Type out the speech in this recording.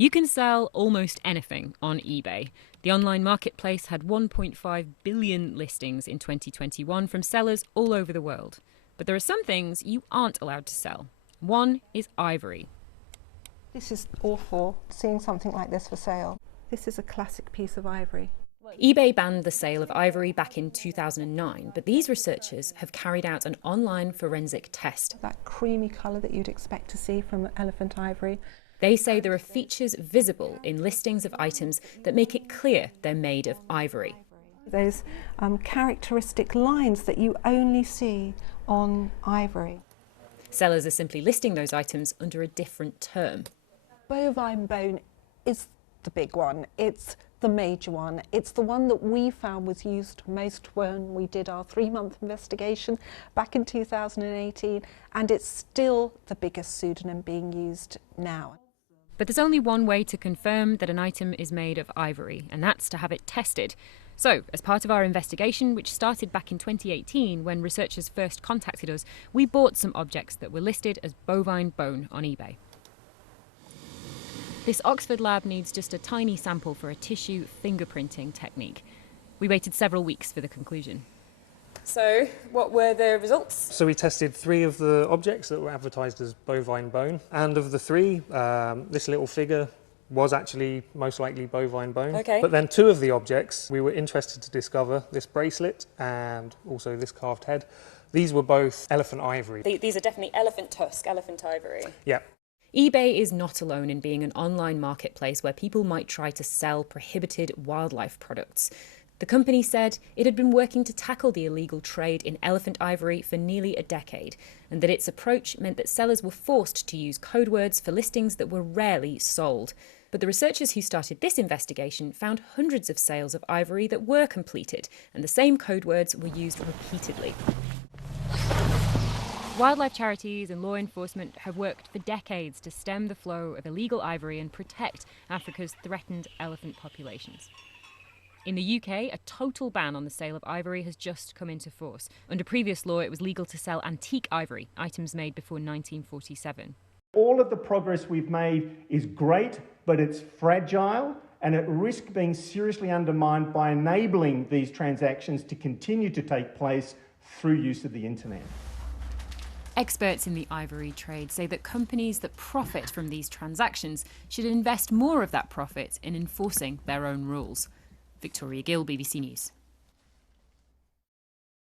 You can sell almost anything on eBay. The online marketplace had 1.5 billion listings in 2021 from sellers all over the world. But there are some things you aren't allowed to sell. One is ivory. This is awful, seeing something like this for sale. This is a classic piece of ivory. eBay banned the sale of ivory back in 2009, but these researchers have carried out an online forensic test. That creamy colour that you'd expect to see from elephant ivory. They say there are features visible in listings of items that make it clear they're made of ivory. Those characteristic lines that you only see on ivory. Sellers are simply listing those items under a different term. Bovine bone is the big one. It's the major one. It's the one that we found was used most when we did our 3-month investigation back in 2018, and it's still the biggest pseudonym being used now. But there's only one way to confirm that an item is made of ivory, and that's to have it tested. So, as part of our investigation, which started back in 2018 when researchers first contacted us, we bought some objects that were listed as bovine bone on eBay. This Oxford lab needs just a tiny sample for a tissue fingerprinting technique. We waited several weeks for the conclusion. So, what were the results? So we tested 3 of the objects that were advertised as bovine bone, and of the 3, this little figure was actually most likely bovine bone. Okay. But then 2 of the objects we were interested to discover, this bracelet and also this carved head, these were both elephant ivory. These are definitely elephant tusk, elephant ivory. Yeah. eBay is not alone in being an online marketplace where people might try to sell prohibited wildlife products. The company said it had been working to tackle the illegal trade in elephant ivory for nearly a decade, and that its approach meant that sellers were forced to use code words for listings that were rarely sold. But the researchers who started this investigation found hundreds of sales of ivory that were completed, and the same code words were used repeatedly. Wildlife charities and law enforcement have worked for decades to stem the flow of illegal ivory and protect Africa's threatened elephant populations. In the UK, a total ban on the sale of ivory has just come into force. Under previous law, it was legal to sell antique ivory, items made before 1947. All of the progress we've made is great, but it's fragile and at risk being seriously undermined by enabling these transactions to continue to take place through use of the internet. Experts in the ivory trade say that companies that profit from these transactions should invest more of that profit in enforcing their own rules. Victoria Gill, BBC News.